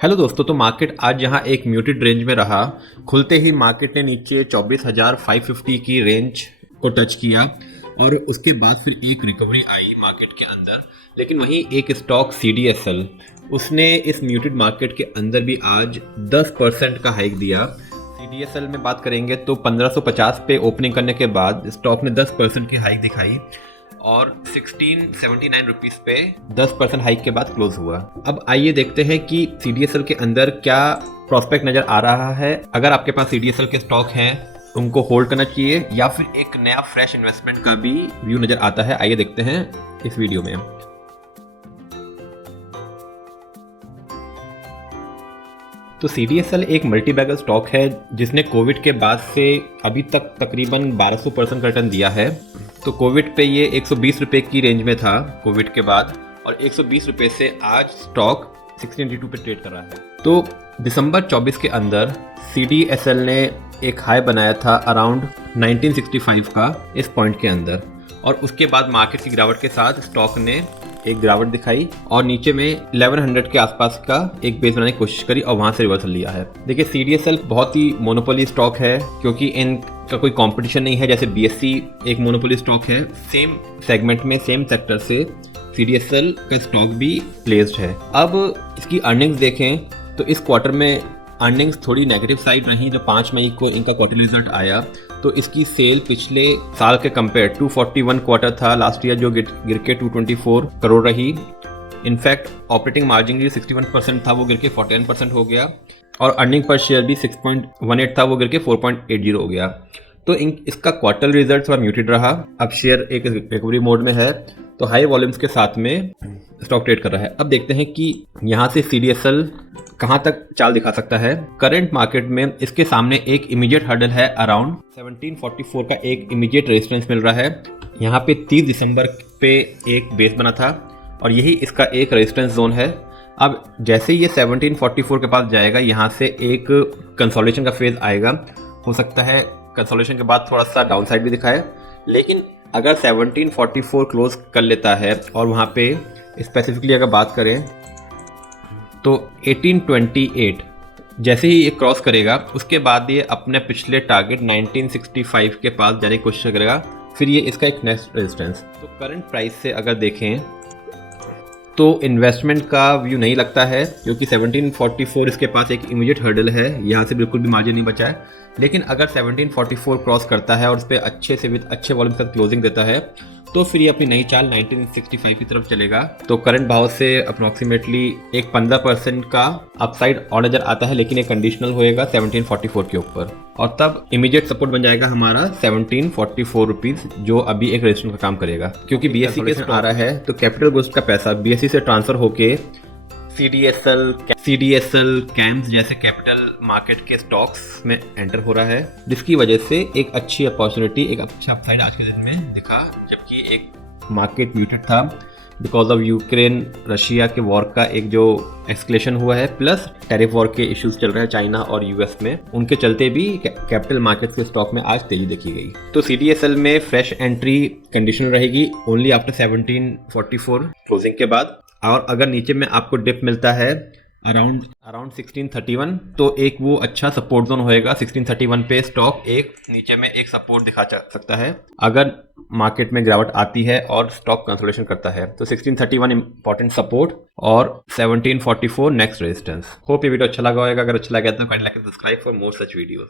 Hello दोस्तों, तो market आज यहाँ एक म्यूटेड रेंज में रहा। खुलते ही मार्केट ने नीचे 24,550 की रेंज को टच किया और उसके बाद फिर एक रिकवरी आई मार्केट के अंदर। लेकिन वहीं एक स्टॉक CDSL, उसने इस म्यूटेड मार्केट के अंदर भी आज 10% का हाइक दिया। CDSL में बात करेंगे तो 1550 पे ओपनिंग करने के बाद स्टॉक ने 10% की हाइक दिखाई और 1679 रुपीज़ पे 10% हाइक के बाद क्लोज हुआ। अब आइए देखते हैं कि CDSL के अंदर क्या प्रॉस्पेक्ट नज़र आ रहा है। अगर आपके पास CDSL के स्टॉक हैं उनको होल्ड करना चाहिए या फिर एक नया फ्रेश इन्वेस्टमेंट का भी व्यू नज़र आता है। आइए देखते हैं इस वीडियो में। तो CDSL एक मल्टी बैगर स्टॉक है जिसने कोविड के बाद से अभी तक तकरीबन 1200% का रिटर्न दिया है। तो कोविड पे ये 120 रुपये की रेंज में था कोविड के बाद, और 120 रुपये से आज स्टॉक 1682 पे ट्रेड कर रहा है। तो दिसंबर 24 के अंदर CDSL ने एक हाई बनाया था अराउंड 1965 का इस पॉइंट के अंदर, और उसके बाद मार्केट की गिरावट के साथ स्टॉक ने एक गिरावट दिखाई और नीचे में 1100 के आसपास का एक बेस बनाने की कोशिश करी और वहां से रिवर्सल लिया है। देखिए, CDSL बहुत ही मोनोपोली स्टॉक है क्योंकि इनका कोई कंपटीशन नहीं है। जैसे BSE एक मोनोपोली स्टॉक है, सेम सेगमेंट में सेम सेक्टर से CDSL का स्टॉक भी प्लेस्ड है। अब इसकी अर्निंग्स देखें तो इस क्वार्टर में अर्निंग्स थोड़ी नेगेटिव साइड रही। जब 5 मई को इनका क्वार्टरली रिजल्ट आया तो इसकी सेल पिछले साल के कंपेयर 241 क्वार्टर था लास्ट ईयर, जो गिर के 224 करोड़ रही। इनफैक्ट ऑपरेटिंग मार्जिन भी 61% था, वो गिर के 41% हो गया, और अर्निंग पर शेयर भी 6.18 था, वो गिर के 4.80 हो गया। तो इसका क्वार्टर रिजल्ट थोड़ा म्यूटेड रहा। अब शेयर एक रिकवरी मोड में है, तो हाई वॉल्यूम्स के साथ में स्टॉक ट्रेड कर रहा है। अब देखते हैं कि यहाँ से CDSL कहाँ तक चाल दिखा सकता है। करंट मार्केट में इसके सामने एक इमीडिएट हर्डल है अराउंड 1744 का एक इमीडिएट रेजिस्टेंस मिल रहा है। यहाँ पे 30 दिसंबर पे एक बेस बना था और यही इसका एक रेजिस्टेंस जोन है। अब जैसे ये 1744 के पास जाएगा, यहाँ से एक कंसोलिडेशन का फेज आएगा। हो सकता है कंसोलिडेशन के बाद थोड़ा सा डाउन साइड भी दिखाए, लेकिन अगर 1744 क्लोज कर लेता है और वहाँ पे स्पेसिफिकली अगर बात करें तो 1828 जैसे ही ये क्रॉस करेगा, उसके बाद ये अपने पिछले टारगेट 1965 के पास जाने की कोशिश करेगा। फिर ये इसका एक नेक्स्ट रेजिस्टेंस। तो करंट प्राइस से अगर देखें तो इन्वेस्टमेंट का व्यू नहीं लगता है, क्योंकि 1744 इसके पास एक इमीडिएट हर्डल है, यहाँ से बिल्कुल भी मार्जिन नहीं बचा है। लेकिन अगर 1744 क्रॉस करता है और उस पर अच्छे से विद अच्छे वॉल्यूम के साथ क्लोजिंग देता है तो फिर ये अपनी नई चाल 1965 की तरफ चलेगा। तो करंट भाव से अप्रोक्सीमेटली एक 15% का अपसाइड और नजर आता है, लेकिन ये कंडीशनल होएगा 1744 के ऊपर, और तब इमीडिएट सपोर्ट बन जाएगा हमारा 1744 रुपीज, जो अभी एक रेजिस्टेंस का काम करेगा। क्योंकि BSE के आ रहा है तो कैपिटल गुड्स का पैसा BSE से ट्रांसफर होके CDSL कैम्स जैसे कैपिटल मार्केट के स्टॉक्स में एंटर हो रहा है, जिसकी वजह से एक अच्छी अपॉर्चुनिटी, एक अच्छा अपसाइड आज के दिन में दिखा। जबकि एक मार्केट म्यूटेड था बिकॉज ऑफ यूक्रेन रशिया के वॉर का एक जो एस्केलेशन हुआ है, प्लस टैरिफ वॉर के इश्यूज चल रहे हैं चाइना और US में, उनके चलते भी कैपिटल मार्केट्स के स्टॉक में आज तेजी देखी गई। तो CDSL में फ्रेश एंट्री कंडीशनल रहेगी ओनली आफ्टर 1744 क्लोजिंग के बाद। और अगर नीचे में आपको डिप मिलता है अराउंड 1631, तो एक वो अच्छा सपोर्ट जोन होएगा। 1631 पे स्टॉक एक नीचे में एक सपोर्ट दिखा सकता है अगर मार्केट में गिरावट आती है और स्टॉक कंसोलिडेशन करता है। तो 1631 इंपॉर्टेंट सपोर्ट और 1744 नेक्स्ट रेजिस्टेंस। होप ये वीडियो अच्छा लगा होगा। अगर अच्छा लगा तो kindly like and subscribe for more such videos.